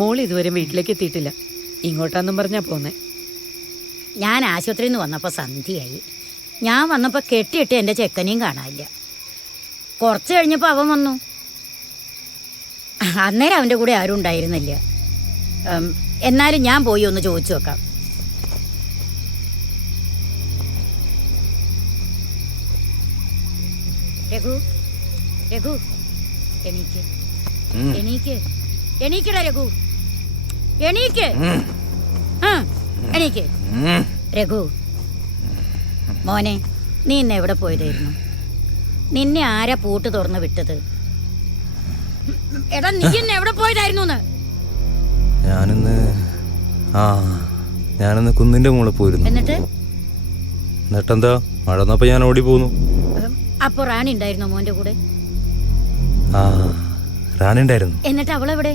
മോൾ ഇതുവരെ വീട്ടിലേക്ക് എത്തിയിട്ടില്ല. ഇങ്ങോട്ടാന്നും പറഞ്ഞാ പോന്നെ. ഞാൻ ആശുപത്രിയിൽ നിന്ന് വന്നപ്പോൾ സന്ധ്യയായി. ഞാൻ വന്നപ്പോൾ കെട്ടിയിട്ട് എൻ്റെ ചെക്കനെയും കാണാനില്ല. കുറച്ച് കഴിഞ്ഞപ്പോൾ അവൻ വന്നു. അന്നേരം അവൻ്റെ കൂടെ ആരും ഉണ്ടായിരുന്നില്ല. എന്നാലും ഞാൻ പോയി ഒന്ന് ചോദിച്ചു നോക്കാം. രഘു, രഘു, എണീക്ക്, എണീക്ക്, എണീക്കടാ രഘു, എണീക്ക്, എണീക്ക്. രഘു മോനെ, നീ ഇന്ന് എവിടെ പോയതായിരുന്നു? നിന്നെ ആരാ പൂട്ട് തുറന്ന് വിട്ടത്? എടാ, നീ ഇന്ന് എവിടെ പോയതായിരുന്നു? ഞാനിന്ന് കുന്നിന്റെ മുകളിൽ പോയിരുന്നു. എന്നിട്ടെന്താ മഴ വന്നപ്പോ ഞാൻ ഓടി പോന്നു. അപ്പൊ റാണി ഉണ്ടായിരുന്നോ മോന്റെ കൂടെ? റാണി ഉണ്ടായിരുന്നു. എന്നിട്ട് അവളെവിടെ?